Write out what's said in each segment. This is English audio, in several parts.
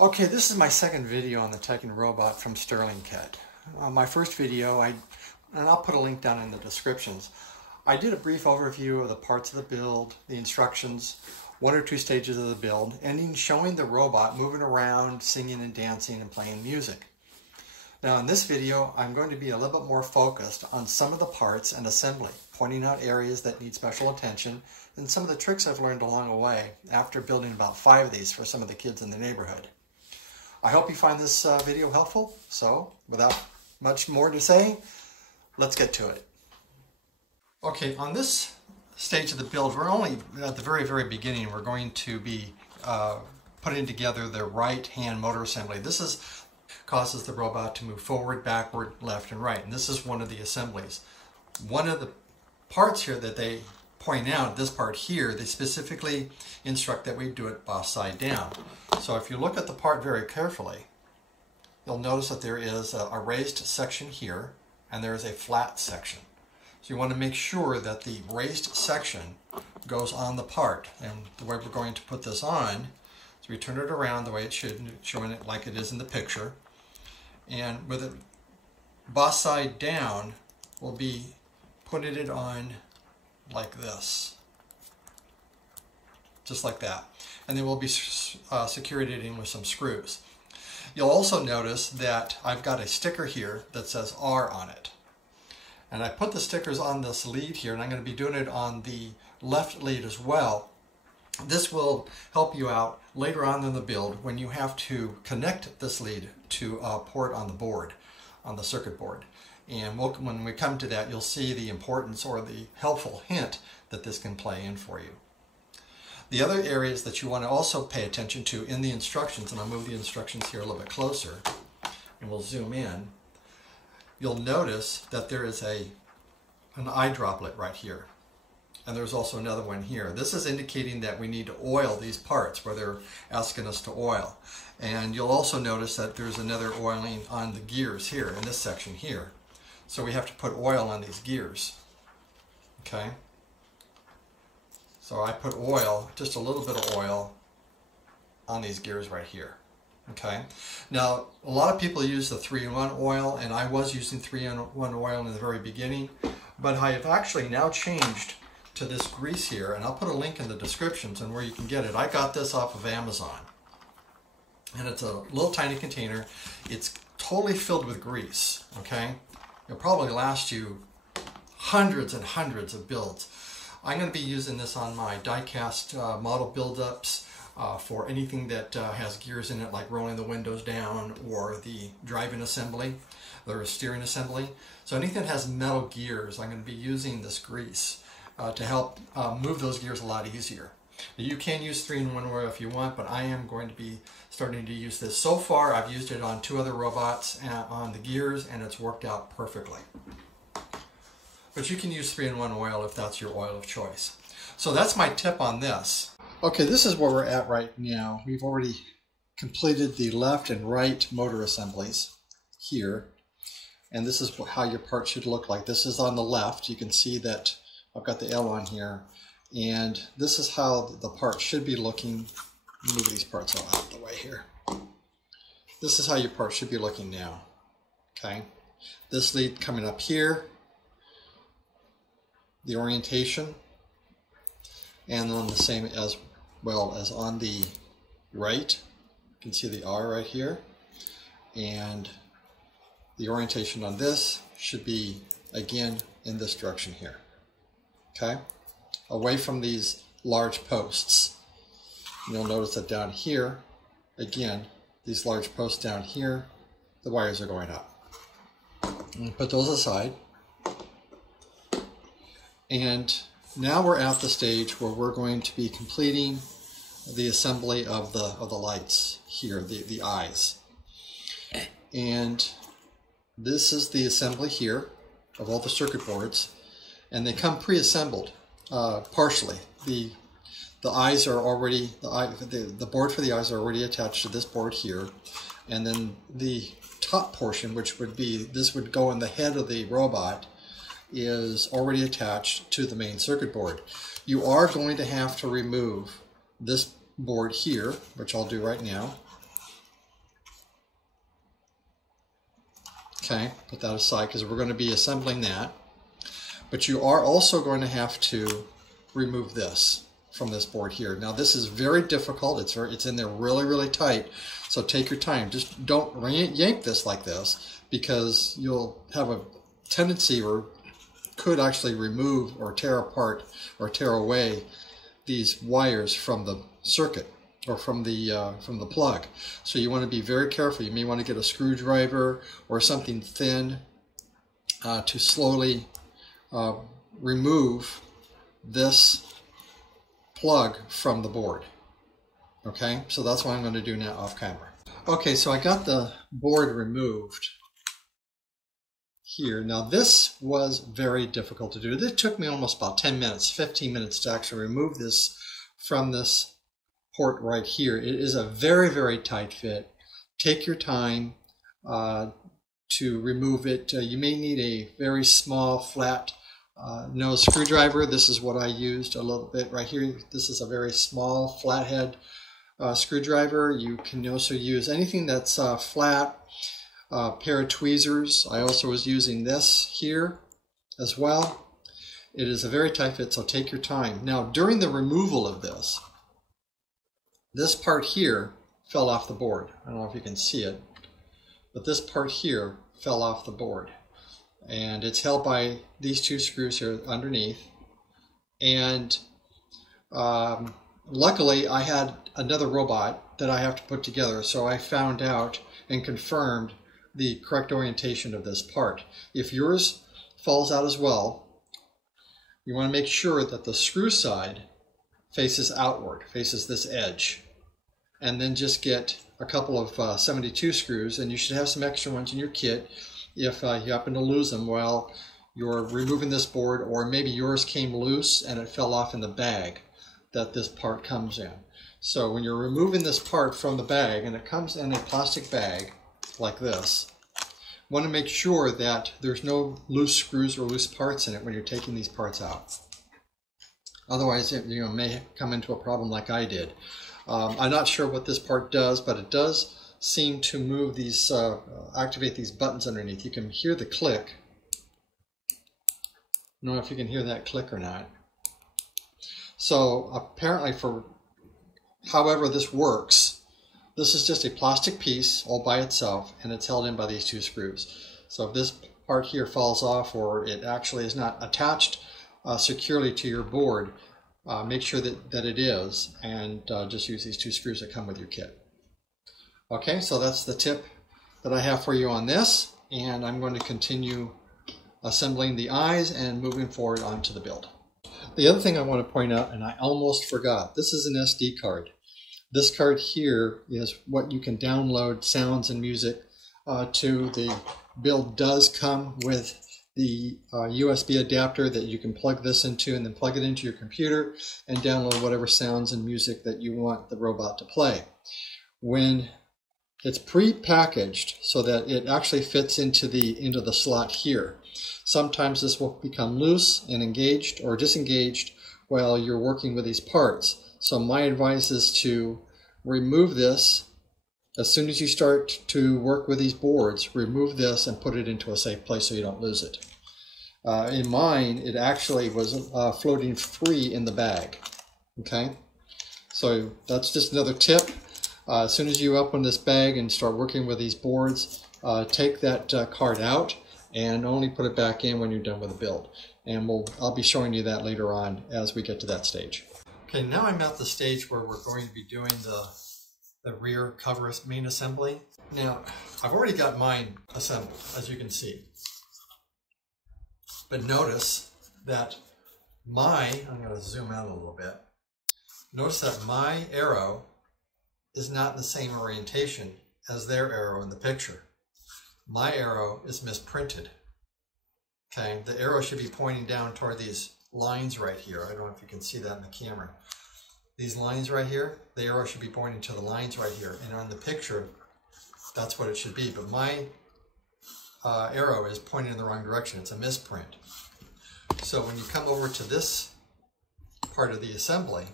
Okay, this is my second video on the Tekken robot from Sterling Kit. My first video, and I'll put a link down in the descriptions, I did a brief overview of the parts of the build, the instructions, one or two stages of the build, ending showing the robot moving around, singing and dancing and playing music. Now in this video, I'm going to be a little bit more focused on some of the parts and assembly, pointing out areas that need special attention and some of the tricks I've learned along the way after building about 5 of these for some of the kids in the neighborhood. I hope you find this video helpful, so without much more to say, let's get to it. Okay, on this stage of the build, we're only at the very beginning. We're going to be putting together the right hand motor assembly. This causes the robot to move forward, backward, left, and right, and this is one of the assemblies. One of the parts here that they point out, this part here, they specifically instruct that we do it boss side down. So if you look at the part very carefully, you'll notice that there is a raised section here and there is a flat section. So you want to make sure that the raised section goes on the part, and the way we're going to put this on is we turn it around the way it should, showing it like it is in the picture, and with it boss side down, we'll be putting it on like this, just like that, and then we'll be securing it in with some screws. You'll also notice that I've got a sticker here that says R on it, and I put the stickers on this lead here, and I'm going to be doing it on the left lead as well. This will help you out later on in the build when you have to connect this lead to a port on the board, on the circuit board. And when we come to that, you'll see the importance or the helpful hint that this can play in for you. The other areas that you want to also pay attention to in the instructions, and I'll move the instructions here a little bit closer, and we'll zoom in, you'll notice that there is an eye droplet right here. And there's also another one here. This is indicating that we need to oil these parts where they're asking us to oil. And you'll also notice that there's another oiling on the gears here in this section here. So we have to put oil on these gears. Okay? So I put oil, just a little bit of oil, on these gears right here. Okay? Now, a lot of people use the 3-in-1 oil, and I was using 3-in-1 oil in the very beginning, but I have actually now changed to this grease here, and I'll put a link in the descriptions and where you can get it. I got this off of Amazon, and it's a little tiny container. It's totally filled with grease. Okay? It'll probably last you hundreds and hundreds of builds. I'm going to be using this on my die-cast model build-ups for anything that has gears in it, like rolling the windows down or the driving assembly or steering assembly. So anything that has metal gears, I'm going to be using this grease to help move those gears a lot easier. Now, you can use 3-in-1 oil if you want, but I am going to be starting to use this. So far, I've used it on 2 other robots on the gears, and it's worked out perfectly. But you can use 3-in-1 oil if that's your oil of choice. So that's my tip on this. Okay, this is where we're at right now. We've already completed the left and right motor assemblies here, and this is how your part should look like. This is on the left. You can see that I've got the L on here, and this is how the part should be looking. Move these parts all out of the way here. This is how your part should be looking now. Okay, this lead coming up here, the orientation, and then the same as well as on the right. You can see the R right here, and the orientation on this should be again in this direction here. Okay, away from these large posts. And you'll notice that down here, again, these large posts down here, the wires are going up. And put those aside. And now we're at the stage where we're going to be completing the assembly of the lights here, the eyes. And this is the assembly here of all the circuit boards, and they come pre-assembled partially. The eyes are already, the board for the eyes are already attached to this board here, and then the top portion, which would be, this would go in the head of the robot, is already attached to the main circuit board. You are going to have to remove this board here, which I'll do right now, Okay, put that aside because we're going to be assembling that. But you are also going to have to remove this from this board here. Now this is very difficult. It's in there really, really tight. So take your time. Just don't yank this like this, because you'll have a tendency, or could actually remove or tear apart or tear away these wires from the circuit or from the plug. So you want to be very careful. You may want to get a screwdriver or something thin to slowly remove this plug from the board. Okay, so that's what I'm going to do now off camera. Okay, so I got the board removed here. Now this was very difficult to do. This took me almost about 10 minutes, 15 minutes to actually remove this from this port right here. It is a very, very tight fit. Take your time to remove it. You may need a very small flat nose screwdriver. This is what I used a little bit right here. This is a very small flathead screwdriver. You can also use anything that's flat. Pair of tweezers. I also was using this here as well. It is a very tight fit, so take your time. Now during the removal of this part here fell off the board. I don't know if you can see it, but this part here fell off the board. And it's held by these two screws here underneath. And luckily I had another robot that I have to put together, so I found out and confirmed the correct orientation of this part. If yours falls out as well, you want to make sure that the screw side faces outward, faces this edge. And then just get a couple of 72 screws, and you should have some extra ones in your kit if you happen to lose them while you're removing this board, or maybe yours came loose and it fell off in the bag that this part comes in. So when you're removing this part from the bag, and it comes in a plastic bag like this, you want to make sure that there's no loose screws or loose parts in it when you're taking these parts out. Otherwise, it may come into a problem like I did. I'm not sure what this part does, but it does seem to move these, activate these buttons underneath. You can hear the click. I don't know if you can hear that click or not. So apparently, for however this works, this is just a plastic piece all by itself, and it's held in by these two screws. So if this part here falls off, or it actually is not attached securely to your board, make sure that it is, and just use these two screws that come with your kit. Okay, so that's the tip that I have for you on this, and I'm going to continue assembling the eyes and moving forward onto the build. The other thing I want to point out, and I almost forgot, this is an SD card. This card here is what you can download sounds and music to. The build does come with the USB adapter that you can plug this into, and then plug it into your computer and download whatever sounds and music that you want the robot to play. When it's pre-packaged so that it actually fits into the slot here, sometimes this will become loose and engaged or disengaged while you're working with these parts. So my advice is to remove this as soon as you start to work with these boards. Remove this and put it into a safe place so you don't lose it. In mine, it actually was floating free in the bag. Okay, so that's just another tip. As soon as you open this bag and start working with these boards, take that card out and only put it back in when you're done with the build. And I'll be showing you that later on as we get to that stage. Okay, now I'm at the stage where we're going to be doing the rear cover main assembly. Now, I've already got mine assembled, as you can see. But notice that I'm going to zoom out a little bit. Notice that my arrow is not in the same orientation as their arrow in the picture. My arrow is misprinted. Okay, the arrow should be pointing down toward these lines right here. I don't know if you can see that in the camera. These lines right here, the arrow should be pointing to the lines right here. And on the picture, that's what it should be. But my arrow is pointing in the wrong direction. It's a misprint. So when you come over to this part of the assembly,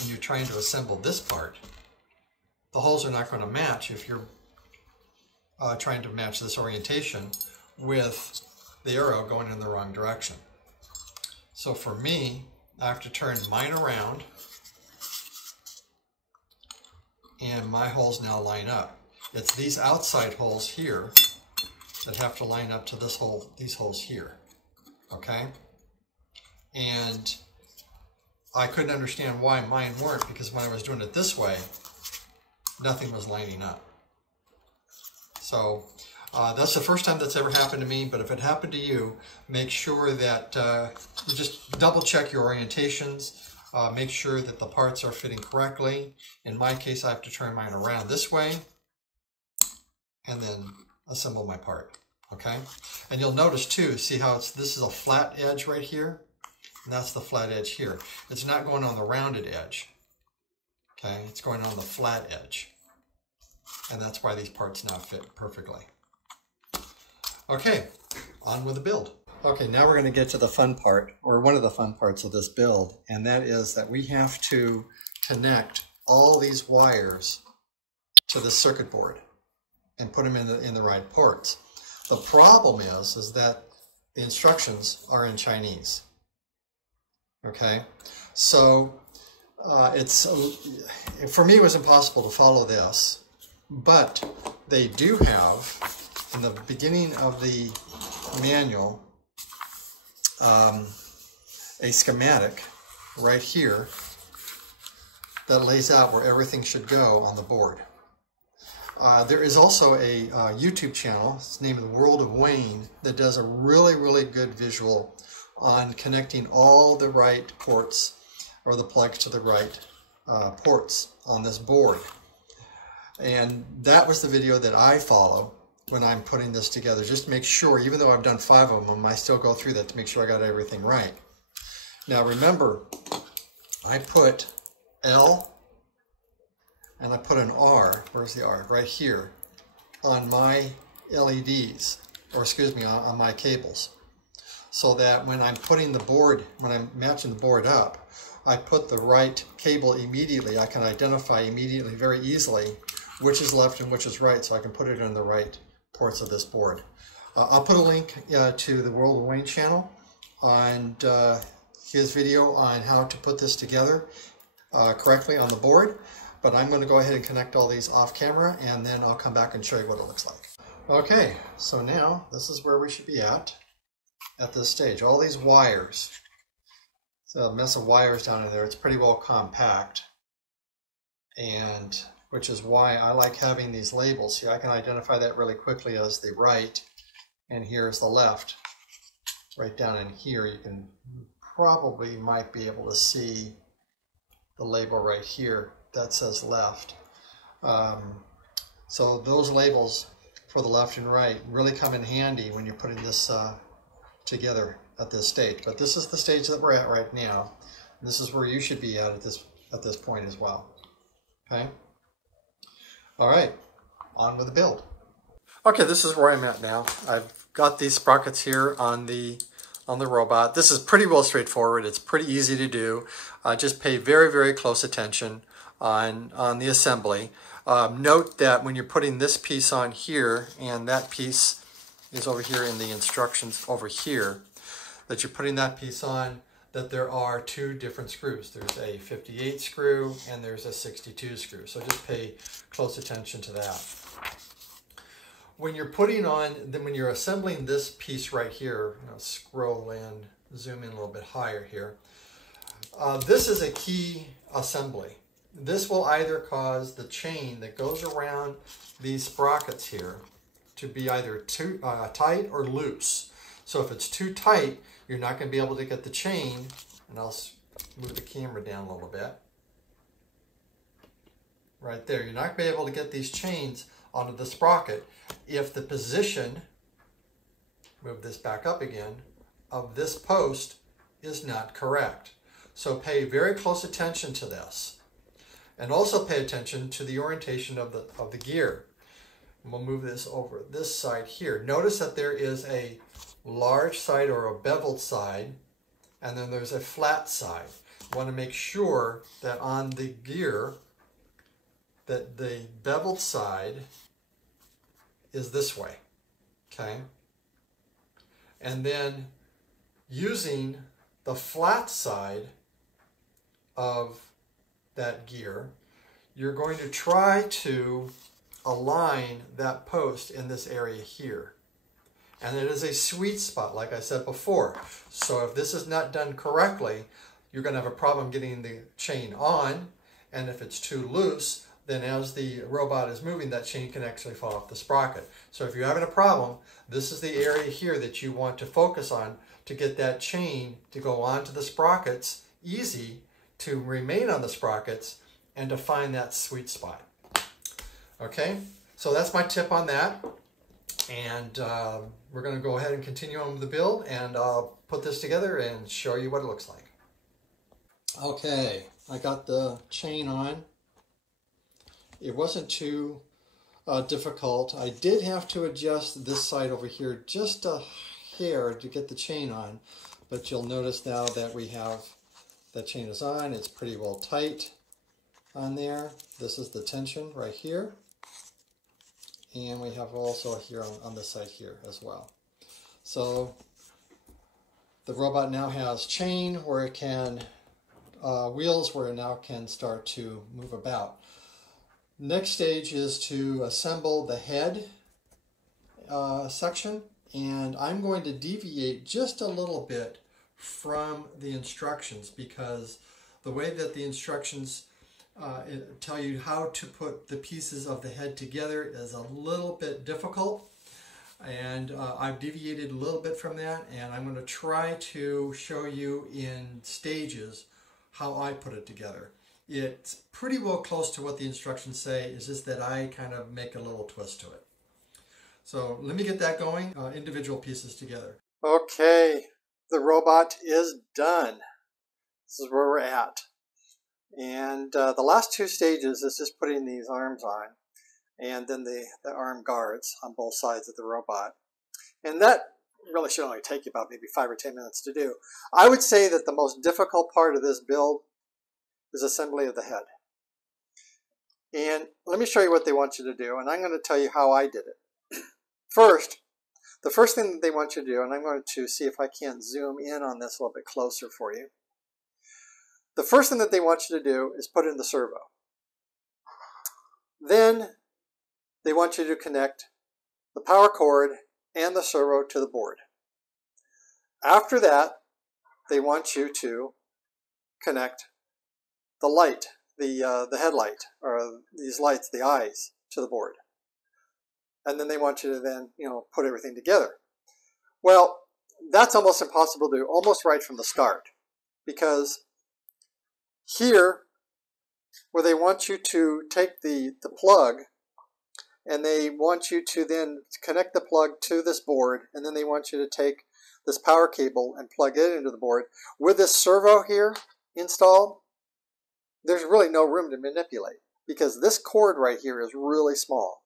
and you're trying to assemble this part, the holes are not going to match if you're trying to match this orientation with the arrow going in the wrong direction. So for me, I have to turn mine around, and my holes now line up. It's these outside holes here that have to line up to this hole, these holes here, okay? And I couldn't understand why mine weren't, because when I was doing it this way, nothing was lining up. So that's the first time that's ever happened to me, but if it happened to you, make sure that you just double check your orientations, make sure that the parts are fitting correctly. In my case, I have to turn mine around this way and then assemble my part, okay? And you'll notice too, see how this is a flat edge right here, and that's the flat edge here. It's not going on the rounded edge, okay? It's going on the flat edge. And that's why these parts now fit perfectly. Okay, on with the build. Okay, now we're going to get to the fun part, or one of the fun parts of this build, and that is that we have to connect all these wires to the circuit board and put them in the right ports. The problem is that the instructions are in Chinese. Okay, so for me it was impossible to follow this, but they do have in the beginning of the manual a schematic right here that lays out where everything should go on the board. There is also a YouTube channel, it's named The World of Wayne, that does a really good visual on connecting all the right ports, or the plugs to the right ports on this board. And that was the video that I follow when I'm putting this together, just to make sure, even though I've done 5 of them, I still go through that to make sure I got everything right. Now remember, I put L and I put an R, where's the R? Right here, on my LEDs, or excuse me, on my cables. So that when I'm putting the board, when I'm matching the board up, I put the right cable immediately. I can identify immediately, very easily, which is left and which is right, so I can put it in the right ports of this board. I'll put a link to the World of Wayne channel and his video on how to put this together correctly on the board, but I'm going to go ahead and connect all these off camera, and then I'll come back and show you what it looks like. Okay, so now this is where we should be at this stage. All these wires, it's a mess of wires down in there. It's pretty well compact, and which is why I like having these labels. See, I can identify that really quickly as the right, and here's the left. Right down in here, you can probably might be able to see the label right here that says left. So those labels for the left and right really come in handy when you're putting this together at this stage. But this is the stage that we're at right now. And this is where you should be at this point as well. Okay. All right, on with the build. Okay, this is where I'm at now. I've got these sprockets here on the robot. This is pretty well straightforward. It's pretty easy to do. Just pay very close attention on the assembly. Note that when you're putting this piece on here, and that piece is over here in the instructions over here, that you're putting that piece on, that there are 2 different screws. There's a 58 screw and there's a 62 screw. So just pay close attention to that. When you're putting on, then when you're assembling this piece right here, scroll in, zoom in a little bit higher here. This is a key assembly. This will either cause the chain that goes around these sprockets here to be either too tight or loose. So if it's too tight, you're not going to be able to get the chain, and I'll move the camera down a little bit. Right there, you're not going to be able to get these chains onto the sprocket if the position, move this back up again, of this post is not correct. So pay very close attention to this. And also pay attention to the orientation of the gear. And we'll move this over this side here. Notice that there is a large side or a beveled side, and then there's a flat side. You want to make sure that on the gear that the beveled side is this way, okay? And then using the flat side of that gear, you're going to try to align that post in this area here. And it is a sweet spot, like I said before. So if this is not done correctly, you're going to have a problem getting the chain on. And if it's too loose, then as the robot is moving, that chain can actually fall off the sprocket. So if you're having a problem, this is the area here that you want to focus on to get that chain to go onto the sprockets easy, to remain on the sprockets, and to find that sweet spot. Okay, so that's my tip on that. And we're going to go ahead and continue on with the build, and I'll put this together and show you what it looks like. Okay, I got the chain on. It wasn't too difficult. I did have to adjust this side over here just a hair to get the chain on, but you'll notice now that we have that chain is on. It's pretty well tight on there. This is the tension right here. And we have also here on this side here as well. So the robot now has chain where it can, wheels where it now can start to move about. Next stage is to assemble the head section, and I'm going to deviate just a little bit from the instructions, because the way that the instructions tell you how to put the pieces of the head together is a little bit difficult, and I've deviated a little bit from that, and I'm going to try to show you in stages how I put it together. It's pretty well close to what the instructions say, it's just that I kind of make a little twist to it. So let me get that going, individual pieces together. Okay, the robot is done. This is where we're at. And the last two stages is just putting these arms on, and then the arm guards on both sides of the robot. And that really should only take you about maybe 5 or 10 minutes to do. I would say that the most difficult part of this build is assembly of the head. And let me show you what they want you to do, and I'm going to tell you how I did it. First, the first thing that they want you to do, and I'm going to see if I can't zoom in on this a little bit closer for you. The first thing that they want you to do is put in the servo. Then they want you to connect the power cord and the servo to the board. After that, they want you to connect the light, the headlight, or these lights, the eyes, to the board. And then they want you to then, put everything together. Well, that's almost impossible to do, almost right from the start, because here, where they want you to take the plug, and they want you to then connect the plug to this board, and then they want you to take this power cable and plug it into the board. With this servo here installed, there's really no room to manipulate, because this cord right here is really small.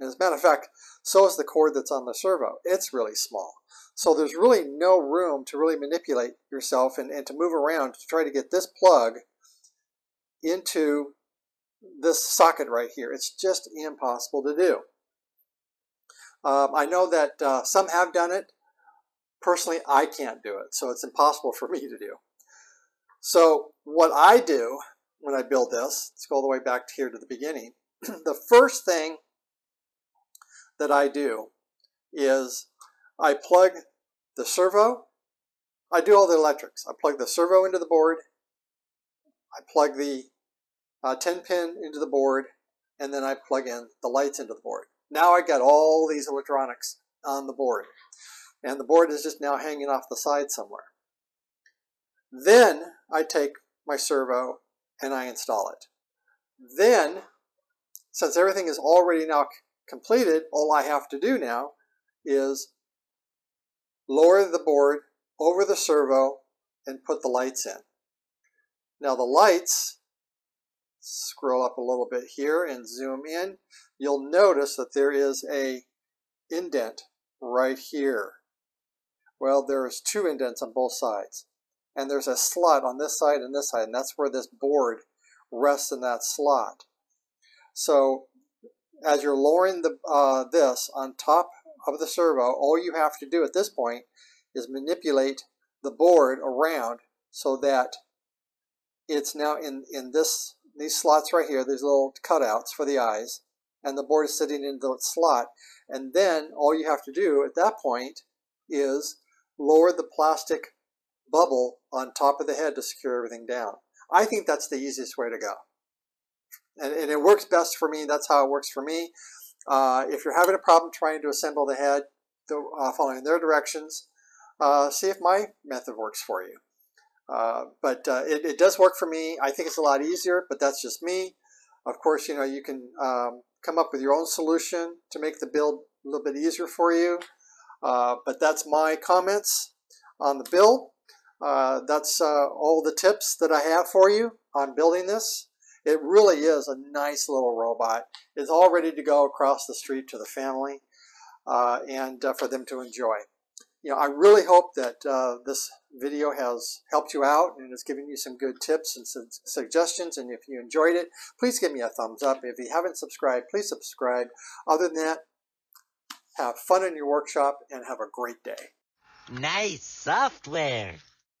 And as a matter of fact, so is the cord that's on the servo. It's really small. So there's really no room to really manipulate yourself and to move around to try to get this plug into this socket right here. It's just impossible to do. I know that some have done it. Personally, I can't do it, so it's impossible for me to do. So what I do when I build this, let's go all the way back here to the beginning. The first thing that I do is I plug the servo. I do all the electrics. I plug the servo into the board. I plug the 10-pin into the board, and then I plug in the lights into the board. Now I got all these electronics on the board, and the board is just now hanging off the side somewhere. Then I take my servo and I install it. Then, since everything is already now completed, all I have to do now is lower the board over the servo and put the lights in. Now the lights, scroll up a little bit here and zoom in, you'll notice that there is a indent right here. Well, there's two indents on both sides. And there's a slot on this side and that's where this board rests in that slot. So as you're lowering the this on top of the servo, all you have to do at this point is manipulate the board around so that it's now in these slots right here. There's little cutouts for the eyes, and the board is sitting in the slot. And then all you have to do at that point is lower the plastic bubble on top of the head to secure everything down. I think that's the easiest way to go. And it works best for me. That's how it works for me. If you're having a problem trying to assemble the head, following their directions, see if my method works for you. But it does work for me. I think it's a lot easier, but that's just me. Of course, you know, you can come up with your own solution to make the build a little bit easier for you. But that's my comments on the build. That's all the tips that I have for you on building this. It really is a nice little robot. It's all ready to go across the street to the family and for them to enjoy. You know, I really hope that this video has helped you out and has given you some good tips and some suggestions. And if you enjoyed it, please give me a thumbs up. If you haven't subscribed, please subscribe. Other than that, have fun in your workshop and have a great day. Nice software.